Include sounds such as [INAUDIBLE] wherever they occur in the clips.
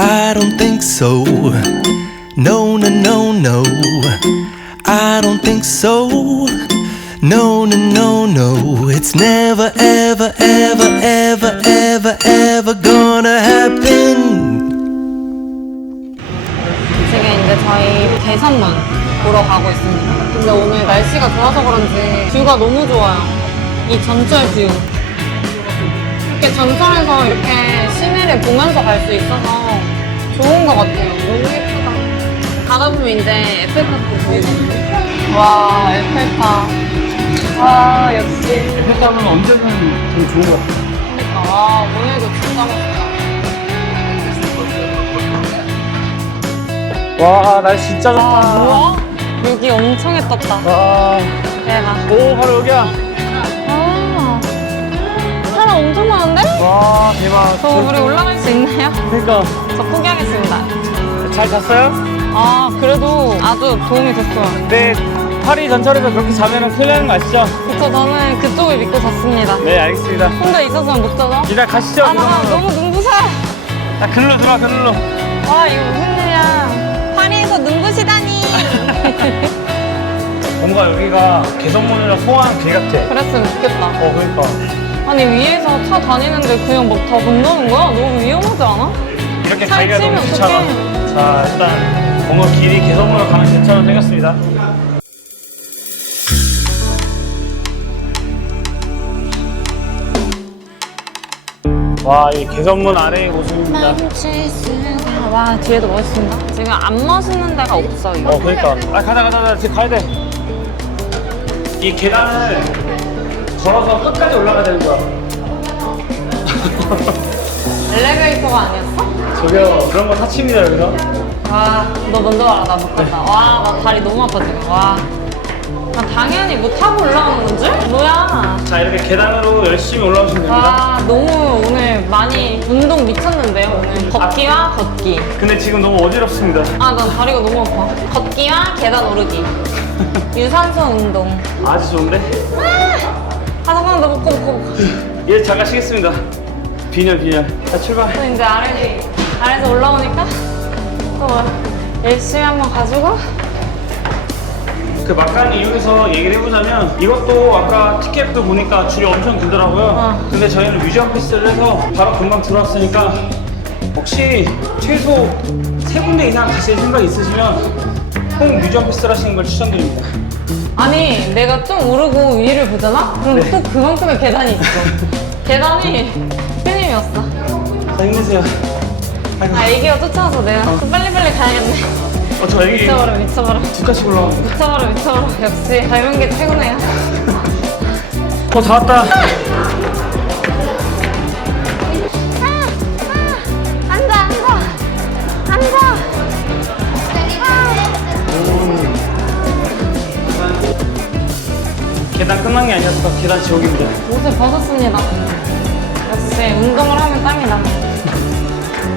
I don't think so. No, no, no, no. I don't think so. No, no, no, no. It's never, ever, ever, ever, ever, ever gonna happen. 지금 이제 저희 개선문 보러 가고 있습니다. 근데 오늘 날씨가 좋아서 그런지 뷰가 너무 좋아요. 이 전철 뷰. 이렇게 전철에서 이렇게 시내를 보면서 갈 수 있어서 좋은 것 같아요. 너무 예쁘다. 가다 보면 이제 에펠탑도 보이거든요. 와, 에펠탑. 와, 역시. 에펠탑은 언제든 되게 좋은 것 같아요. 그러니까, 와, 오늘도 진짜 멋있다. 와, 날씨 진짜 좋다. 아, 뭐야? 여기 엄청 예뻤다. 와, 대박. 오, 바로 여기야. 아, 엄청 많은데? 와, 대박. 저 우리 올라갈 수 있나요? 그러니까, 저 포기하겠습니다. 잘 잤어요? 아, 그래도 아주 도움이 됐어요. 네, 파리 전철에서 그렇게 자면 큰일 나는 거 아시죠? 그쵸, 저는 그쪽을 믿고 잤습니다. 네, 알겠습니다. 혼자 있었으면 못 자서. 일단 가시죠. 아, 나 그럼. 너무 눈부셔. 자, 그늘로 들어가, 그늘로. 와, 이거 무슨 일이야. 파리에서 눈부시다니. [LAUGHS] 뭔가 여기가 개선문이랑 소환 개 같아. 그랬으면 좋겠다. 어, 그러니까. 아니, 위에서 차 다니는데 그냥 막 다 건너는 거야? 너무 위험하지 않아? 이렇게 살 가기가 너무 찌면 귀찮아. 어떡해. 자, 일단 뭔가 길이 개선문으로 가면 괜찮아 생겼습니다. 와, 이 개선문 아래의 모습입니다. 와, 뒤에도 멋있습니다. 지금 안 멋있는 데가 없어, 이거. 어, 그러니까. 아, 가자, 가자, 가자. 지금 가야 돼. 이 계단을 걸어서 끝까지 올라가야 되는 거야. [LAUGHS] 엘리베이터가 아니었어? 저기요, 그런 거 사치입니다, 여기서. 와, 너 먼저 와라. 나 못 간다. 와, 나 다리 너무 아파, 지금. 와. 나 당연히 뭐 타고 올라오는 건 줄? 뭐야. 자, 이렇게 계단으로 열심히 올라오시면 됩니다. 와, 너무 오늘 많이 운동 미쳤는데요, 오늘. 걷기와 걷기. 근데 지금 너무 어지럽습니다. 아, 난 다리가 너무 아파. 걷기와 계단 오르기. [LAUGHS] 유산소 운동. 아주 좋은데? 아, 잠깐만, 나 먹고, 먹고, 먹고. 예, 잠깐 쉬겠습니다. 빈혈, 빈혈. 자, 출발. 또 이제 아래, 아래에서 올라오니까 또 열심히 한번 가지고 그 막간이 여기서 얘기를 해보자면 이것도 아까 티켓도 보니까 줄이 엄청 길더라고요. 어. 근데 저희는 뮤지엄 패스를 해서 바로 금방 들어왔으니까 혹시 최소 세 군데 이상 가실 생각 있으시면 꼭 뮤지엄 패스를 하시는 걸 추천드립니다. 아니 내가 좀 오르고 위를 보잖아? 그럼 네. 또 그만큼의 계단이 있어. 계단이 끊임이었어. 자, 힘내세요. 아이고, 아 애기가 쫓아와서 내가 좀 빨리빨리 가야겠네. 어, 저 여기 미쳐버려 미쳐버려. 두 칸씩 올라갑니다. 미쳐버려 미쳐버려. 역시 닮은 게 최고네요. [LAUGHS] 어, 다 왔다. 앉아 앉아. 앉아 계단 끝난 게 아니었어. 계단 지옥입니다. 옷을 벗었습니다 역시 운동을 하면 땀이 나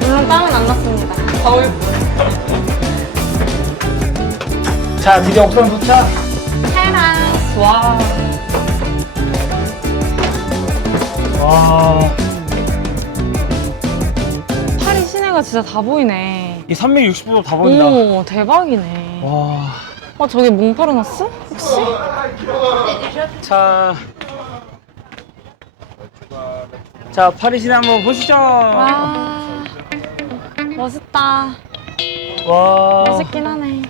물론 땀은 안 났습니다 거울 자, 드디어 옥상 도착. 테라스 와 와. 파리 시내가 진짜 다 보이네 이 360도 다 보인다. 오 대박이네 와. 어 저기 몽파르나스? 혹시? 자. 자, 파리 시내 한번 보시죠. 와 멋있다 와. 멋있긴 하네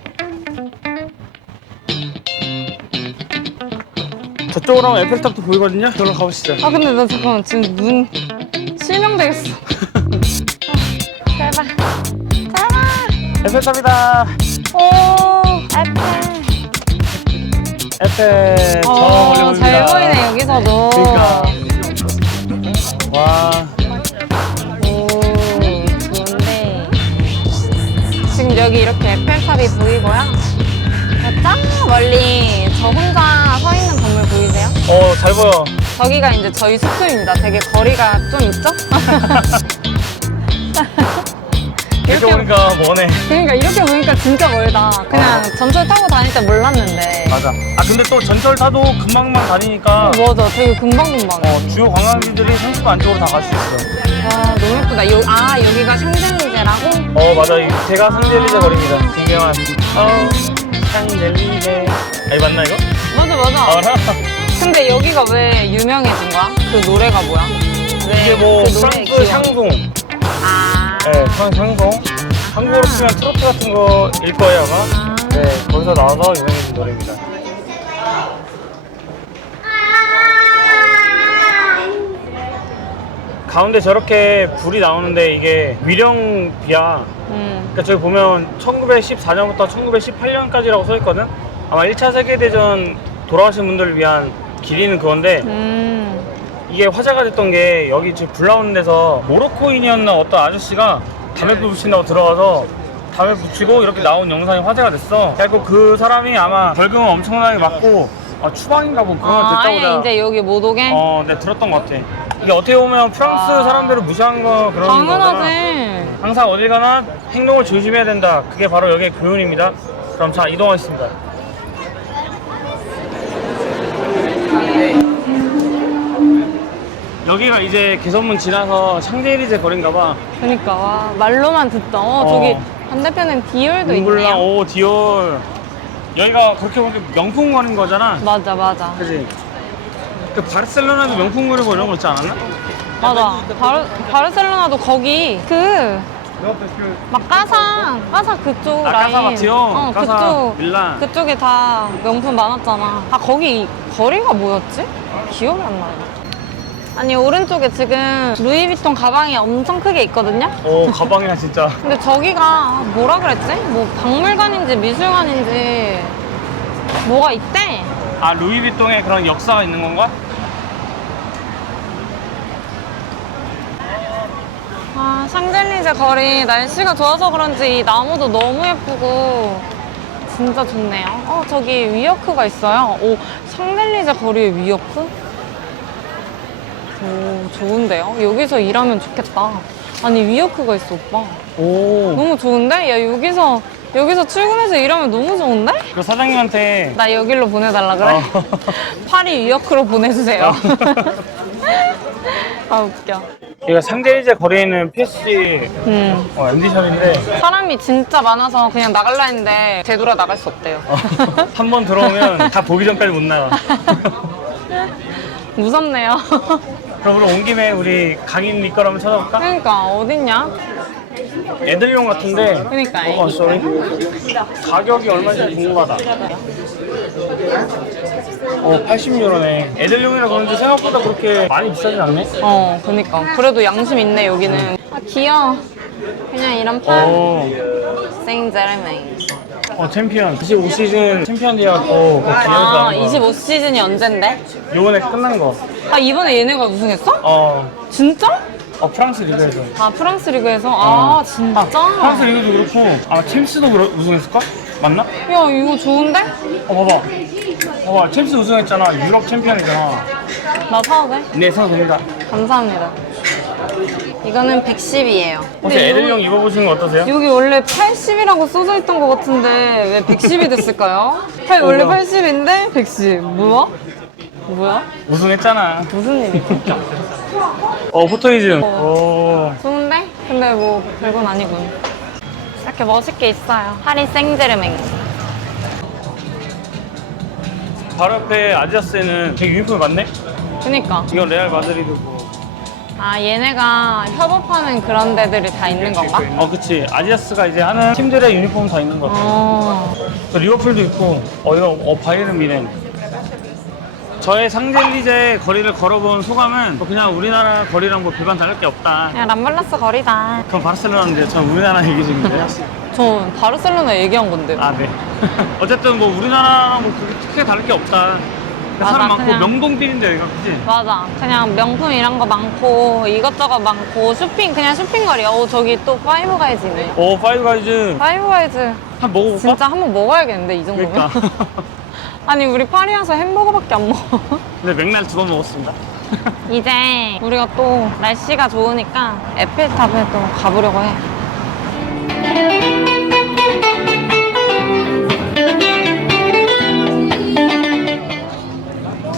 저쪽으로 하면 에펠탑도 보이거든요. 저기로 가보시죠. 아 근데 나 잠깐만 지금 눈 실명되겠어 아, 제발 제발 에펠탑이다. 오 에펠 저 어, 멀리 잘 보입니다. 보이네 여기서도 그러니까. 와. 오 좋은데 지금 여기 이렇게 에펠탑이 보이고요 저 멀리 저 혼자 서 있는 건물 보이세요? 어, 잘 보여. 저기가 이제 저희 숙소입니다 되게 거리가 좀 있죠? [LAUGHS] 이렇게 보니까 뭐네. 그러니까 이렇게 보니까 진짜 멀다 그냥 전철 타고 다닐 때 몰랐는데 맞아. 아, 근데 또 전철 타도 금방만 다니니까 어, 맞아 되게 금방금방 어, 주요 관광지들이 30분 안쪽으로 다 갈 수 있어. 와 너무 예쁘다 요, 아 여기가 샹젤리제라고? 어 맞아 이 제가 상젤리제 거리입니다 유명한 어 상젤리제 아 이거 맞나 이거? 맞아 맞아. 알아? 근데 여기가 왜 유명해진 거야? 그 노래가 뭐야? 왜 이게 뭐 그 노래 프랑스 기억? 샹송 아. 네 샹송 한국어로 치면 트로트 같은 거일 거예요 아마 아. 네 거기서 나와서 유명해진 노래입니다 가운데 저렇게 불이 나오는데 이게 위령비야 음. 그러니까 저기 보면 1914년부터 1918년까지라고 써 있거든. 아마 1차 세계대전 돌아가신 분들을 위한 길이는 그건데 음. 이게 화제가 됐던 게 여기 지금 불 나오는 데서 모로코인이었나 어떤 아저씨가 담배불 붙인다고 들어가서 담배 붙이고 이렇게 나온 영상이 화제가 됐어. 그래고 그 사람이 아마 벌금을 엄청나게 맞고 아, 추방인가 뭐 그런 거 아, 됐다고 아예 내가 이제 여기 못 오게? 어, 네 들었던 것 같아. 이게 어떻게 보면 프랑스 아. 사람들을 무시한 거 그런 거잖아. 당연하지. 항상 어딜 가나 행동을 조심해야 된다. 그게 바로 여기의 교훈입니다. 그럼 자 이동하겠습니다. 여기가 이제 개선문 지나서 샹제리제 거리인가 봐. 그니까 와 말로만 듣던 어, 어. 저기 반대편엔 디올도 몽블랑, 있네요. 오, 디올. 여기가 그렇게 보면 명품거리인 거잖아. 맞아 맞아 그지? 그 바르셀로나도 명품거리 뭐 이런 거 있지 않았나? 맞아. 바르, 바르셀로나도 거기 그 막 까사 까사 그쪽 아, 라인 까사 마티오? 어 까사 그쪽 밀란. 그쪽에 다 명품 많았잖아 아 거기 거리가 뭐였지 기억이 안 나요 아니 오른쪽에 지금 루이비통 가방이 엄청 크게 있거든요 오, 가방이야, 진짜. [LAUGHS] 근데 저기가 뭐라 그랬지 뭐 박물관인지 미술관인지 뭐가 있대 아, 루이비통에 그런 역사가 있는 건가? 아 샹젤리제 거리 날씨가 좋아서 그런지 이 나무도 너무 예쁘고 진짜 좋네요. 어 저기 위어크가 있어요. 오 샹젤리제 거리에 위어크? 오 좋은데요? 여기서 일하면 좋겠다. 아니 위어크가 있어 오빠. 오. 너무 좋은데? 야 여기서 여기서 출근해서 일하면 너무 좋은데? 그 사장님한테 나 여기로 보내달라 그래? 어. [LAUGHS] 파리 위어크로 보내주세요. [LAUGHS] 아 웃겨. 여기가 상대이제 거리에 있는 PSG 음. 어, MD샵인데 사람이 진짜 많아서 그냥 나갈라 했는데 되돌아 나갈 수 없대요. [LAUGHS] 한 번 들어오면 다 보기 전까지 못 나가. 무섭네요. 그럼 우리 온 김에 우리 강인 리꺼를 한번 찾아볼까? 그러니까 어딨냐? 애들용 같은데 그러니까. 어, 쏘리 가격이 얼마인지 궁금하다 어 80유로네 애들용이라 그런지 생각보다 그렇게 많이 비싸진 않네 어, 그니까. 그래도 양심 있네 여기는. 아 귀여워. 그냥 이런 판. 어, 생제르맹. 어 챔피언 25시즌 챔피언 디아고 그 아, 받은 거 25시즌이 언젠데? 요번에 끝난 거 아 이번에 얘네가 우승했어? 어, 진짜? 어 프랑스 리그에서 아 프랑스 리그에서? 아 어. 진짜? 프랑스 리그도 그렇고 아마 챔스도 그러- 우승했을까? 맞나? 야 이거 좋은데? 어 봐봐 봐봐 챔스 우승했잖아 유럽 챔피언이잖아 나 사도 돼? 네 사도 됩니다 감사합니다. 이거는 110이에요. 혹시 애들용 입어보시는 거 어떠세요? 여기 원래 80이라고 써져 있던 것 같은데 왜 110이 됐을까요? 팔 원래 뭐야? 80인데 110. 뭐야? 뭐야? 우승했잖아 무슨 일이지? 어 포토이즘 어. 오 좋은데? 근데 뭐 별건 아니군. 이렇게 멋있게 있어요. 파리 생제르맹. 바로 옆에 아디다스에는 되게 유니폼이 많네? 그니까. 이건 레알 마드리드고 아 얘네가 협업하는 그런 데들이 다 있는 건가? 어 그치 아디다스가 이제 하는 팀들의 유니폼 다 있는 것 같아 어. 또 리버풀도 있고 어 이거 어 바이에른 미넨 저의 상젤리제 거리를 걸어본 소감은 뭐 그냥 우리나라 거리랑 뭐 별반 다를 게 없다 그냥 람블라스 거리다. 그럼 바르셀로나인데 전 우리나라 [LAUGHS] 얘기 중인데요 저 바르셀로나 얘기한 건데. 아 네 [LAUGHS] 어쨌든 뭐 우리나라랑 뭐 그렇게 크게 다를 게 없다 맞아, 사람 많고 그냥. 명동길인데 여기가 그치? 맞아. 그냥 명품 이런 거 많고 이것저것 많고 쇼핑 그냥 쇼핑거리야. 오 저기 또 파이브 가이즈네. 오 파이브 가이즈 파이브 가이즈 한 번 먹어볼까? 진짜 한번 먹어야겠는데 이 정도면. 그러니까 [LAUGHS] 아니 우리 파리 와서 햄버거밖에 안 먹어. 근데 맥날 두 번 먹었습니다 [LAUGHS] 이제 우리가 또 날씨가 좋으니까 에펠탑에 또 가보려고 해.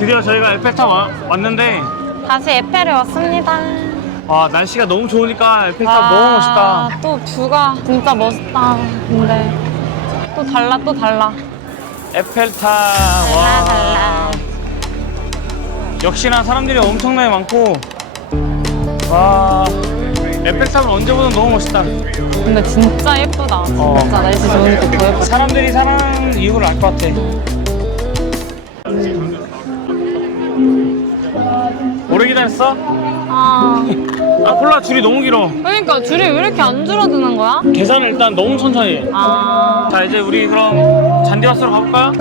드디어 저희가 에펠탑 와, 왔는데 다시 에펠에 왔습니다. 와 날씨가 너무 좋으니까 에펠탑 와, 너무 멋있다. 또 뷰가 진짜 멋있다. 근데 또 달라, 또 달라. 에펠탑 달라, 와. 달라. 역시나 사람들이 엄청나게 많고 와 에펠탑은 언제 보든 너무 멋있다. 근데 진짜 예쁘다. 어. 진짜 날씨 좋으니까 더 예쁘다. 사람들이 사랑하는 이유를 알 것 같아. 오래 기다렸어? 아, 아 콜라 줄이 너무 길어. 그러니까 줄이 왜 이렇게 안 줄어드는 거야? 계산을 일단 너무 천천히 해. 아, 자 이제 우리 그럼 잔디밭으로 가볼까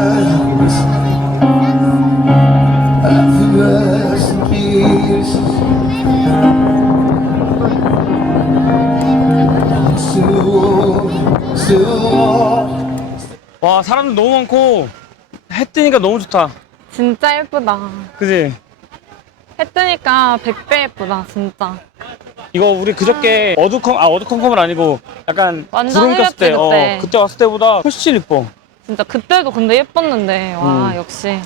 요? 와 사람들 너무 많고 해 뜨니까 너무 좋다. 진짜 예쁘다. 그지? 해 뜨니까 100배 예쁘다, 진짜. 이거 우리 그저께 어두컴 아 어두컴컴은 아니고 약간 완전 구름 꼈을 때 그때. 어, 그때 왔을 때보다 훨씬 이뻐. 진짜 그때도 근데 예뻤는데, 와, 음. 역시.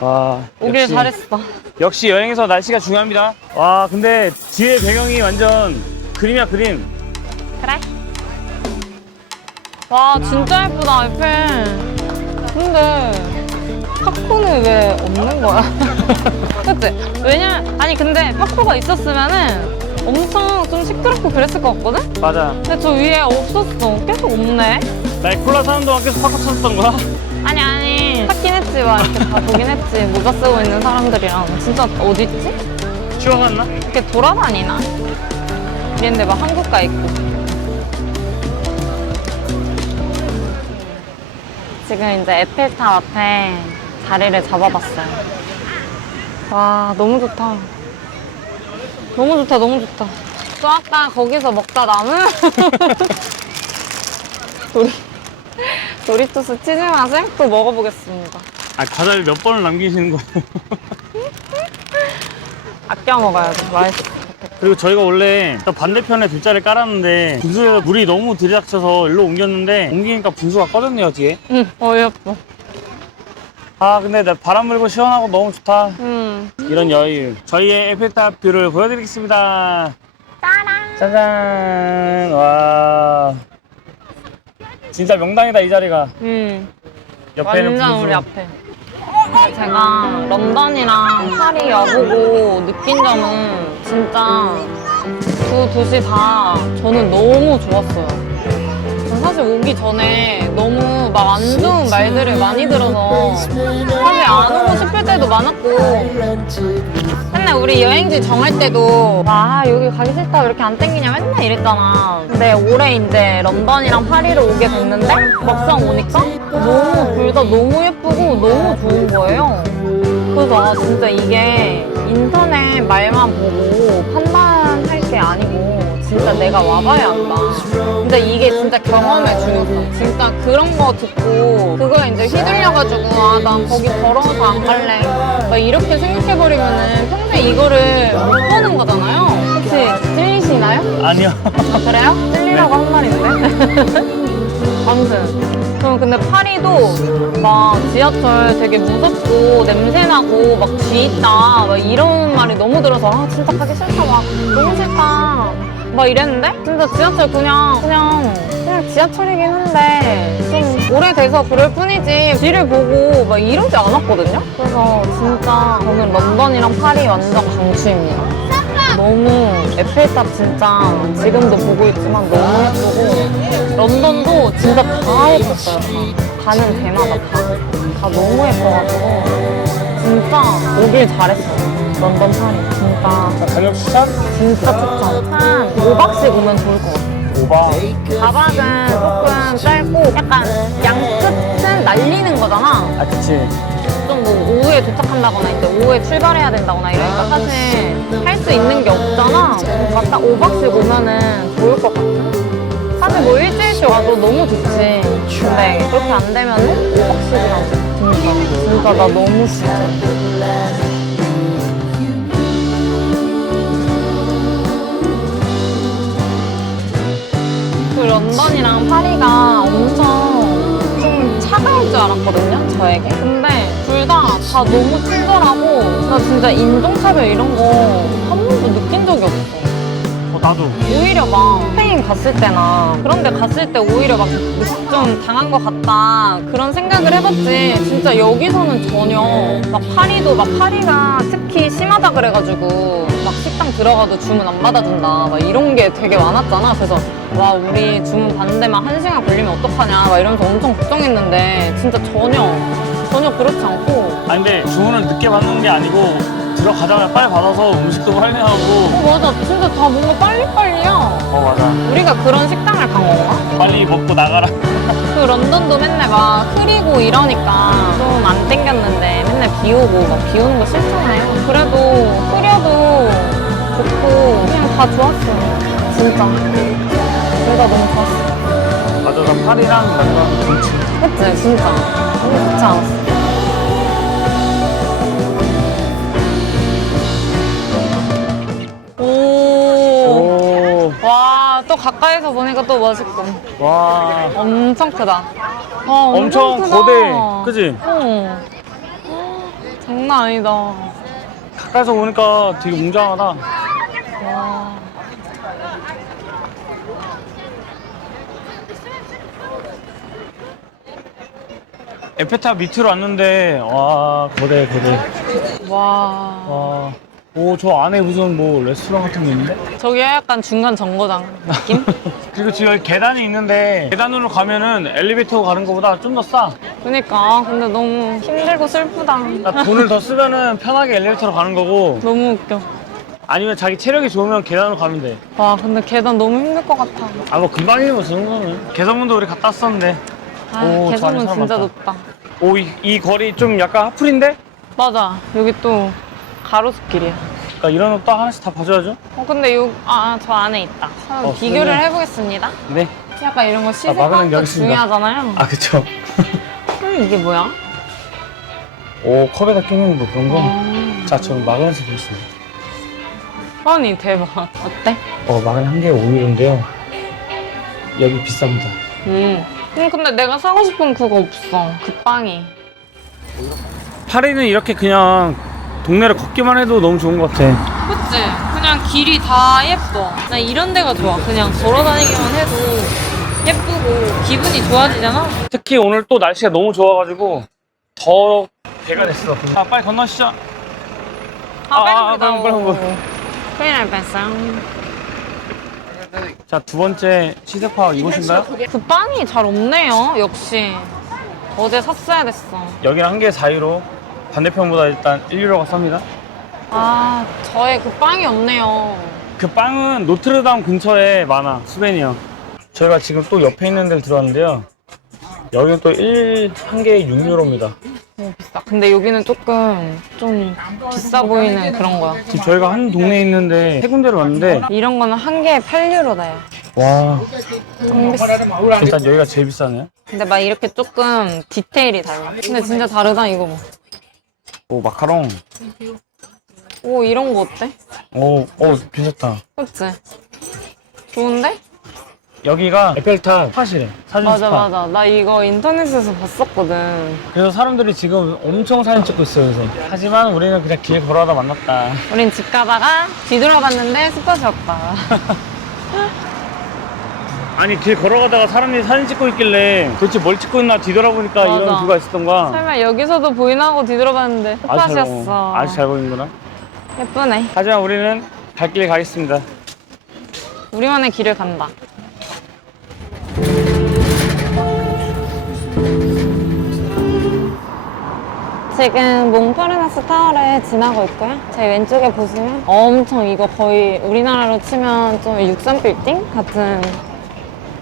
와 오길 역시, 잘했어. 역시 여행에서 날씨가 중요합니다. 와 근데 뒤에 배경이 완전 그림이야 그림. 그래? 와, 진짜 예쁘다, 에펠. 근데, 파코는 왜 없는 거야? [LAUGHS] 그치? 왜냐면, 아니, 근데 파코가 있었으면은 엄청 좀 시끄럽고 그랬을 것 같거든? 맞아. 근데 저 위에 없었어. 계속 없네. 나 콜라 사는 동안 계속 파커 찾았던 거야? 아니, 아니. 찾긴 했지, 막 이렇게 다 보긴 했지. 모자 쓰고 있는 사람들이랑. 진짜 어딨지? 쉬어갔나? 이렇게 돌아다니나? 이랬는데 막 한국 가 있고. 지금 이제 에펠탑 앞에 자리를 잡아봤어요. 와, 너무 좋다. 너무 좋다, 너무 좋다. 또 아까 거기서 먹다 남은 [LAUGHS] 도리, 도리토스 치즈 맛을 또 먹어보겠습니다. 아 과자를 몇 번을 남기시는 거예요? 아껴 먹어야지. 맛있어. 그리고 저희가 원래 저 반대편에 돗자리를 깔았는데 분수에서 물이 너무 들이닥쳐서 일로 옮겼는데 옮기니까 분수가 꺼졌네요 뒤에 응, 어이없어. 아 근데 나 바람 불고 시원하고 너무 좋다 응. 이런 여유 저희의 에펠탑 뷰를 보여드리겠습니다 짜잔 와 진짜 명당이다 이 자리가 응. 옆에는 완전 분수 우리 앞에. 제가 런던이랑 파리 와보고 느낀 점은 진짜 두 도시 다 저는 너무 좋았어요. 전 사실 오기 전에 너무 막 안 좋은 말들을 많이 들어서 사실 안 오고 싶을 때도 많았고. 맨날 우리 여행지 정할 때도 아 여기 가기 싫다 왜 이렇게 안 땡기냐 맨날 이랬잖아. 근데 올해 이제 런던이랑 파리를 오게 됐는데 막상 오니까 너무 둘 다 너무 예쁘고 너무 좋은 거예요. 그래서 아, 진짜 이게 인터넷 말만 보고 판단할 게 아니고 진짜 내가 와봐야 한다. 근데 이게 진짜 경험의 중요성 진짜 그런 거 듣고 그거에 이제 휘둘려가지고 아 나 거기 걸어서 안 갈래. 막 이렇게 생각해버리면은 평생 이거를 못 보는 거잖아요. 혹시 찔리시나요? 아니요. 아, 그래요? 찔리라고 한 말인데? [LAUGHS] 아무튼. 그럼 근데 파리도 막 지하철 되게 무섭고 냄새나고 막 쥐 있다. 막 이런 말이 너무 들어서 아 진짜 가기 싫다. 막 너무 싫다 막 이랬는데 진짜 지하철 그냥 그냥 그냥 지하철이긴 한데 좀 오래돼서 그럴 뿐이지 뒤를 보고 막 이러지 않았거든요 그래서 진짜 저는 런던이랑 파리 완전 강추입니다 너무 에펠탑 진짜 지금도 보고 있지만 너무 예쁘고 런던도 진짜 다 예뻤어요. 다. 가는 데마다 다. 다 너무 예뻐가지고 진짜 오길 잘했어요. 런던 파리 진짜 가격 추천? 진짜 추천. 한 5박씩 오면 좋을 것 같아요. 오바 4박은 조금 짧고 약간 양 끝은 날리는 거잖아. 아 그치 좀 뭐 오후에 도착한다거나 이제 오후에 출발해야 된다거나 이러니까 사실 할 수 있는 게 없잖아. 그러니까 딱 5박씩 오면은 좋을 것 같아. 사실 뭐 일주일씩 와도 너무 좋지. 근데 그렇게 안 되면은 5박씩이랑 진짜 진짜 나 너무 싫어. 파리가 엄청 좀 차가울 줄 알았거든요, 저에게. 근데 둘 다 다 너무 친절하고, 나 진짜 인종차별 이런 거 한 번도 느낀 적이 없어. 나도. 오히려 막 스페인 갔을 때나 그런 데 갔을 때 오히려 막 좀 당한 것 같다 그런 생각을 해봤지 진짜 여기서는 전혀 막 파리도 막 파리가 특히 심하다 그래가지고 막 식당 들어가도 주문 안 받아준다 막 이런 게 되게 많았잖아 그래서 와 우리 주문 받는데 막한 시간 걸리면 어떡하냐 막 이러면서 엄청 걱정했는데 진짜 전혀 전혀 그렇지 않고 아 근데 주문은 늦게 받는 게 아니고 들어가자마자 빨리 받아서 음식도 빨리 하고. 어 맞아 진짜 다 뭔가 빨리빨리야 어 맞아. 우리가 그런 식당을 간 건가? 빨리 먹고 나가라. 그 런던도 맨날 막 흐리고 이러니까 좀 안 땡겼는데 맨날 비 오고 막 비 오는 거 싫잖아요. 그래도 흐려도 좋고 그냥 다 좋았어요. 진짜. 둘 다 너무 좋았어. 맞아, 나 파리랑 런던 김치. 그치? 진짜. 너무 좋지 않았어. 오. 오, 와, 또 가까이서 보니까 또 멋있고. 와. 엄청 크다. 와, 엄청, 엄청 크다. 거대. 그지? 어. [GASPS] 장난 아니다. 가까이서 보니까 되게 웅장하다. 와. 에펠탑 밑으로 왔는데, 와, 거대, 거대. 와. 와. 오, 저 안에 무슨 뭐 레스토랑 같은 게 있는데? 저게 약간 중간 정거장 느낌? [LAUGHS] 그리고 지금 여기 계단이 있는데, 계단으로 가면은 엘리베이터 가는 것보다 좀 더 싸. 그니까 아, 근데 너무 힘들고 슬프다. 그러니까 돈을 더 쓰면은 편하게 엘리베이터로 가는 거고, 너무 웃겨. 아니면 자기 체력이 좋으면 계단으로 가면 돼. 와, 근데 계단 너무 힘들 것 같아. 아, 뭐 금방이네, 뭐, 저 정도는. 개선문도 우리 갔다 왔었는데. 아, 오, 저 개선은 안에 사람 진짜 많다. 높다. 오, 이, 이 거리 좀 약간 하풀인데? 맞아. 여기 또 가로수길이야. 그러니까 이런 옷도 하나씩 다 봐줘야죠. 어, 근데 요, 아, 저 안에 있다. 한번 어, 비교를 그러네. 해보겠습니다. 네. 약간 이런 거 마그는 시세가 여기 있습니다. 중요하잖아요. 아, 그쵸. 음, 이게 뭐야? 오, 컵에다 끼는 거 그런 거. 아. 자, 저는 마그넷을 보겠습니다. 아니, 대박. 어때? 어, 마그넷 한 개에 5유로인데요. 여기 비쌉니다. 음. 음, 근데 내가 사고 싶은 그거 없어. 그 빵이. 파리는 이렇게 그냥 동네를 걷기만 해도 너무 좋은 것 같아. 그치? 그냥 길이 다 예뻐. 나 이런 데가 좋아. 그냥 걸어 다니기만 해도 예쁘고 기분이 좋아지잖아? 특히 오늘 또 날씨가 너무 좋아가지고 더 배가 됐어. 아, 빨리 건너시죠. 아, 아, 빨리 아, 빨리, 빨리, 빨리. 큰일 날 뻔했어요. 자, 두 번째 시세파 이곳인가요? 그 빵이 잘 없네요, 역시. 어제 샀어야 됐어. 여기는 한 개에 4유로. 반대편보다 일단 1유로가 쌉니다. 아, 저의 그 빵이 없네요. 그 빵은 노트르담 근처에 많아, 스웨니어. 저희가 지금 또 옆에 있는 데를 들어왔는데요. 여기는 또 1, 한 개에 6유로입니다. 너무 비싸. 근데 여기는 조금 좀 비싸 보이는 그런 거야. 지금 저희가 한 동네에 있는데 세 군데를 왔는데, 이런 거는 한 개에 8유로다, 야. 와, 좀 비싸. 일단 여기가 제일 비싸네요. 근데 막 이렇게 조금 디테일이 달라. 근데 진짜 다르다, 이거 봐. 오, 마카롱. 오, 이런 거 어때? 오, 오, 괜찮다. 그치? 좋은데? 여기가 에펠탑 스팟이래. 사진 맞아, 스팟. 맞아. 나 이거 인터넷에서 봤었거든. 그래서 사람들이 지금 엄청 사진 찍고 있어요, 그래서. 하지만 우리는 그냥 길 걸어다 만났다. 우린 집 가다가 뒤돌아봤는데 스팟이었다. [LAUGHS] 아니, 길 걸어가다가 사람들이 사진 찍고 있길래 도대체 뭘 찍고 있나 뒤돌아보니까 맞아. 이런 뷰가 있었던 거야. 설마 여기서도 보이나 하고 뒤돌아봤는데 아주 잘, 스팟이었어. 아주 잘 보이는구나. 예쁘네. 하지만 우리는 갈 길 가겠습니다. 우리만의 길을 간다. 지금 몽파르나스 타워를 지나고 있고요. 제 왼쪽에 보시면 엄청 이거 거의 우리나라로 치면 좀 63빌딩 같은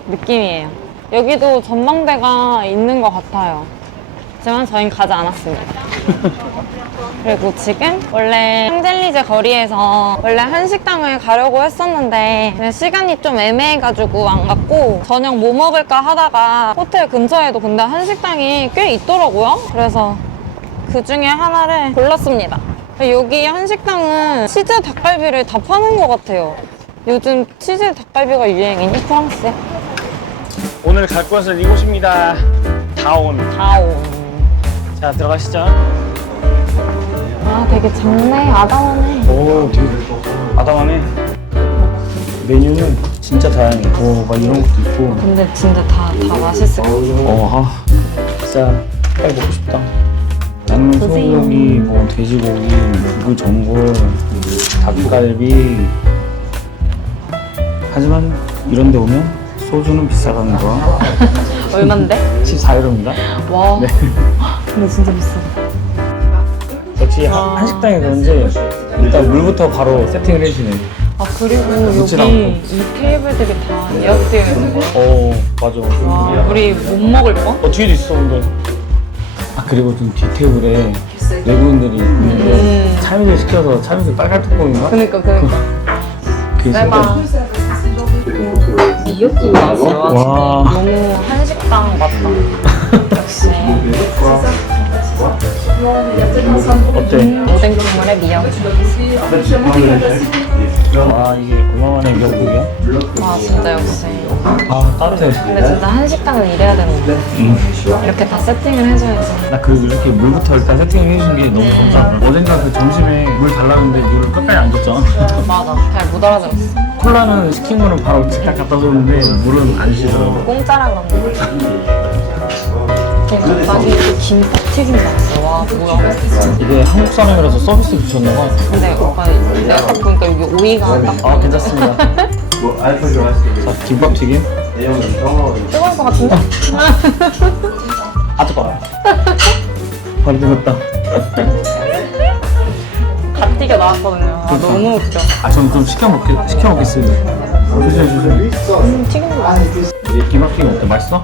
느낌이에요. 여기도 전망대가 있는 것 같아요. 하지만 저희는 가지 않았습니다. [LAUGHS] 그리고 지금 원래 샹젤리제 거리에서 원래 한식당을 가려고 했었는데 시간이 좀 애매해가지고 안 갔고 저녁 뭐 먹을까 하다가 호텔 근처에도 근데 한식당이 꽤 있더라고요. 그래서 그 중에 하나를 골랐습니다. 여기 한식당은 치즈 닭갈비를 다 파는 것 같아요. 요즘 치즈 닭갈비가 유행이니 프랑스에? 오늘 갈 곳은 이곳입니다. 다온. 다오. 자, 들어가시죠. 아 되게 작네 아담하네. 오, 되게 아담하네. 메뉴는 진짜 다양해. 어, 막 이런 것도 있고. 근데 진짜 다, 다 맛있을 것 같아. 어, 아, 진짜 빨리 먹고 싶다. 나는 소고기, 뭐 돼지고기, 무 전골, 닭갈비. 하지만 이런 데 오면 소주는 비싸다는 거. [LAUGHS] 얼만데? [LAUGHS] 14유로입니다. 와. 네. 근데 진짜 비싸다. 역시 한- 한식당에 그런지 일단 물부터 바로 세팅을 해주네. 아, 그리고 놓질 여기 않고. 이 테이블들이 다 예약되어 있는 거. 어, 맞아. 와, 우리 못 먹을 뻔? 어, 뒤에도 있어, 근데. 아, 그리고 좀 뒤테이블에 외국인들이 있는데 음. 차미를 시켜서 차미를 빨간 뚜껑인가? 그니까, 그니까. 그게 대박. 미역국 나왔어요. 와. 너무 한식당 맞다. 역시. 어때? 오뎅 국물에 미역. 아, 이게 얼마만에 미역국이야? 와, 진짜 역시. 아, 따뜻해. 근데 진짜 한식당은 이래야 되는데. 음. 이렇게 다 세팅을 해줘야지. 나 그리고 이렇게 물부터 일단 세팅해 주신 게 너무 감사하다. 어젠가 그 점심에 물 달라는데 물을 끝까지 안 줬잖아. 맞아. 잘 못 알아들었어. 콜라는 시킨 거는 바로 즉각 갖다 줬는데 물은 안 시죠. 공짜라 그런데. 갑자기 김밥 튀김 나왔어. 와, 뭐야. 이게 한국 사람이라서 서비스 주셨나 봐. 근데 오빠 내가 딱 보니까 여기 오이가 딱 아, 괜찮습니다. [LAUGHS] 자, 김밥 튀김. 뜨거울 것 같은데? 아, 뜨거워. 바로 되겠다. 갓 튀겨 나왔거든요. 아, 너무 웃겨. 아, 저는 좀 시켜 먹겠, 시켜 먹겠습니다. 조심, 조심. 음, 튀김도 맛있어. 김밥 튀김 어때? 맛있어?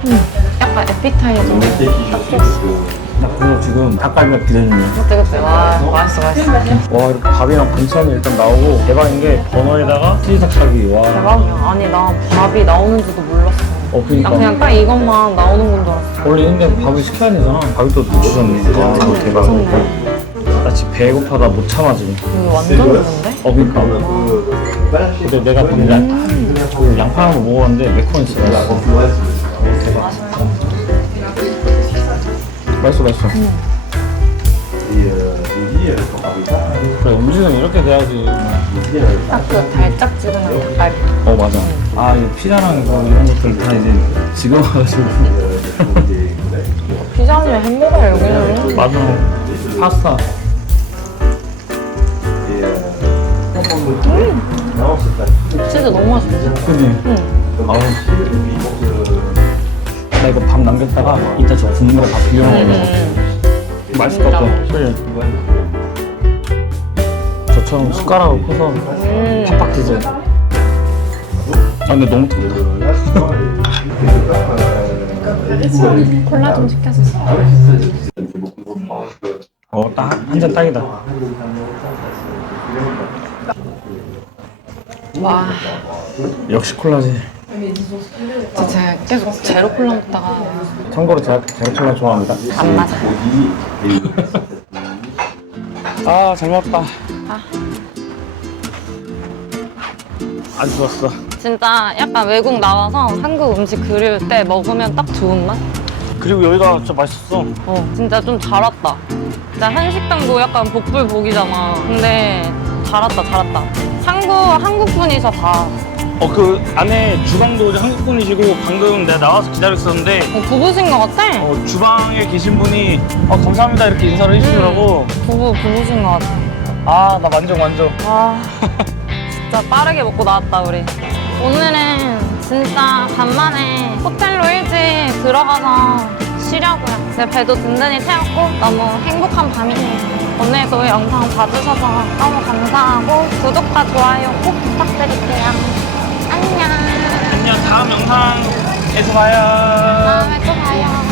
약간 에피타이저. 나 그래서 지금 닭갈비가 기대되네. 그때 그때 와 맛있어 맛있어. 와, 이렇게 밥이랑 반찬이 일단 나오고 대박인 게 버너에다가 치즈 닭갈비. 와. 대박이야. 아니 나 밥이 나오는지도 몰랐어. 어, 나 그니까. 그냥 딱 이것만 나오는 건 줄 알았어. 원래 있는데 밥을 시켜야 되잖아. 밥이 또 늦어졌네. 와, 이거 대박. 나 지금 배고파다 못 참아 지금. 이거 완전 좋은데? 어, 그니까. 근데 내가 방금 양, 그 양파 한거 먹었는데 매콤했어. 대박. 맛있어, 맛있어. 그래, 음식은 이렇게 돼야지. 딱그 달짝지근한 닭갈비. 어, 맞아. 아, 이거 피자랑 이거 이런 것들 다 이제 지금 와가지고. 피자 아니면 햄버거야 여기는. 맞아. 파스타. 치즈 너무 맛있어. 그지? 응. 아우. 나 이거 밥 남겼다가 이따 저 국물에 밥 비벼. 음. 맛있을 것 같아. 그래. 저처럼 숟가락을 커서 음. 팍팍 뒤져. 아, 근데 너무 뜨겁다. 콜라 좀 시켰어. 어, 딱, 한 잔 딱이다. 와. 역시 콜라지. 계속 제로 콜라 먹다가 참고로 제가 제로콜라 좋아합니다. 안 맞아. 아, 잘 먹었다. 아. 아주 좋았어. 진짜 약간 외국 나와서 한국 음식 그릴 때 먹으면 딱 좋은 맛? 그리고 여기가 진짜 맛있었어. 어, 진짜 좀 잘 왔다. 진짜 한식당도 약간 복불복이잖아. 근데 잘 왔다, 잘 왔다. 한국, 한국 분이서 다 어, 그 안에 주방도 이제 한국 분이시고 방금 내가 나와서 기다렸었는데 어, 부부신 것 같아. 어, 주방에 계신 분이 어, 감사합니다 이렇게 인사를 해주시더라고. 부부, 부부신 것 같아. 아, 나 만족 만족. 아, 진짜 빠르게 먹고 나왔다, 우리. 오늘은 진짜 간만에 호텔로 일찍 들어가서 쉬려고요. 제 배도 든든히 채웠고 너무 행복한 밤이네요. 오늘도 영상 봐주셔서 너무 감사하고 구독과 좋아요 꼭 부탁드릴게요. 안녕. 안녕, 다음 영상에서 봐요. 다음에 또 봐요.